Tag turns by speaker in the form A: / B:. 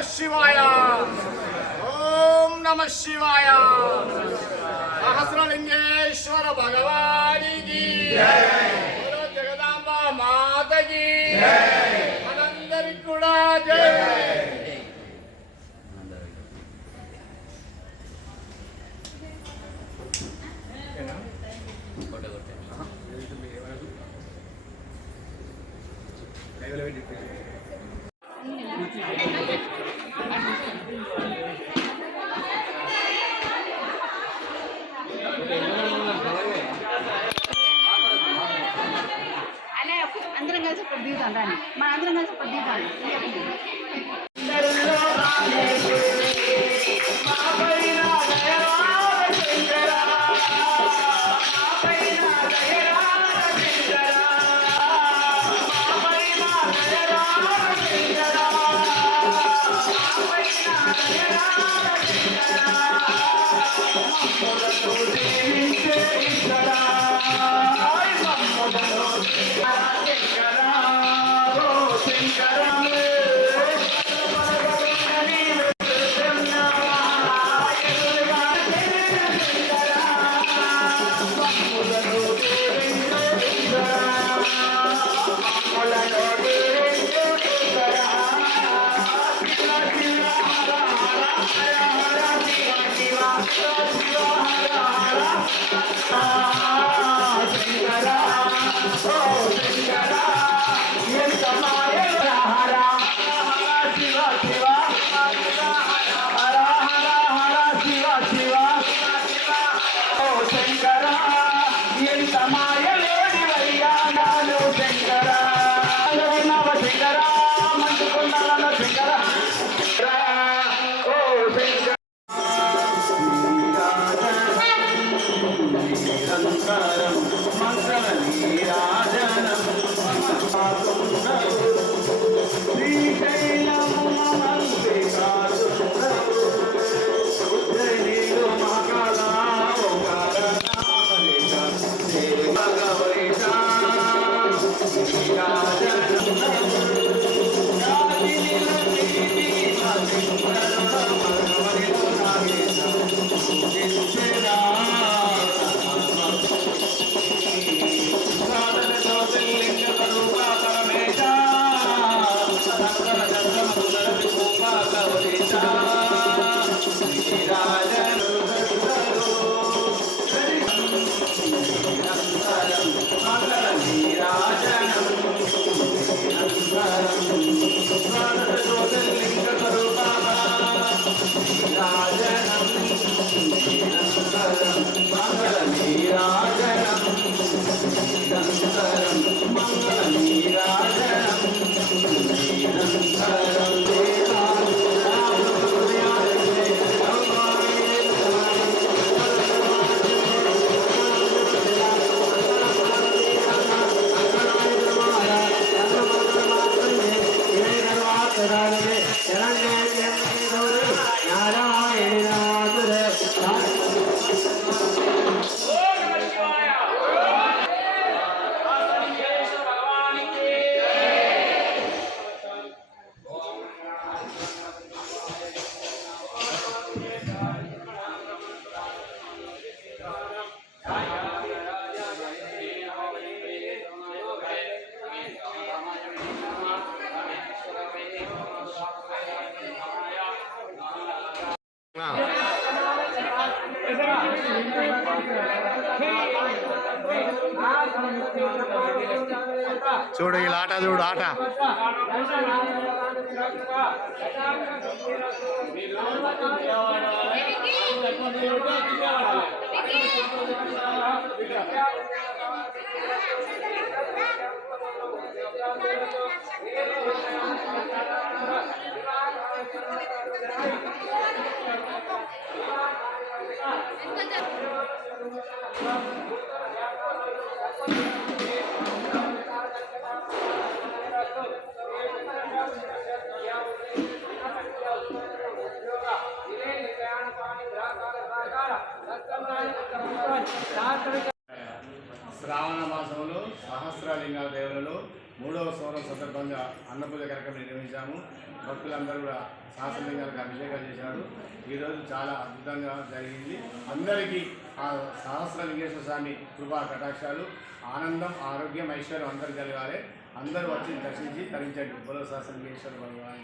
A: నమ శివాయ. ఓం నమ శివాయ. సహస్రలింగేశ్వర భగవానికి జగదాంబ మాతకి మనందరికి కూడా జై.
B: అలా అందరం కలిసి ఇప్పుడు దిగుతాం రాని మన అందరం కలిసి ఇప్పుడు దిగుతాం Yeah. Ah. というわけ、らんね。
C: చూడు వీళ్ళ ఆట చూడు ఆట. శ్రావణ మాసంలో సహస్రలింగ దేవులలో మూడవ సోమరం సందర్భంగా అన్నపూజ కార్యక్రమం నిర్వహించాము. భక్తులందరూ కూడా సహస్రలింగాలకు అభిషేకాలు చేశారు. ఈరోజు చాలా అద్భుతంగా జరిగింది. అందరికీ ఆ సహస్రలింగేశ్వర స్వామి కృపా కటాక్షాలు ఆనందం ఆరోగ్యం ఐశ్వర్యం అందరు కలగాలి. అందరూ వచ్చి దర్శించి తరించండి. సహస్ లింగేశ్వర భగవాన్.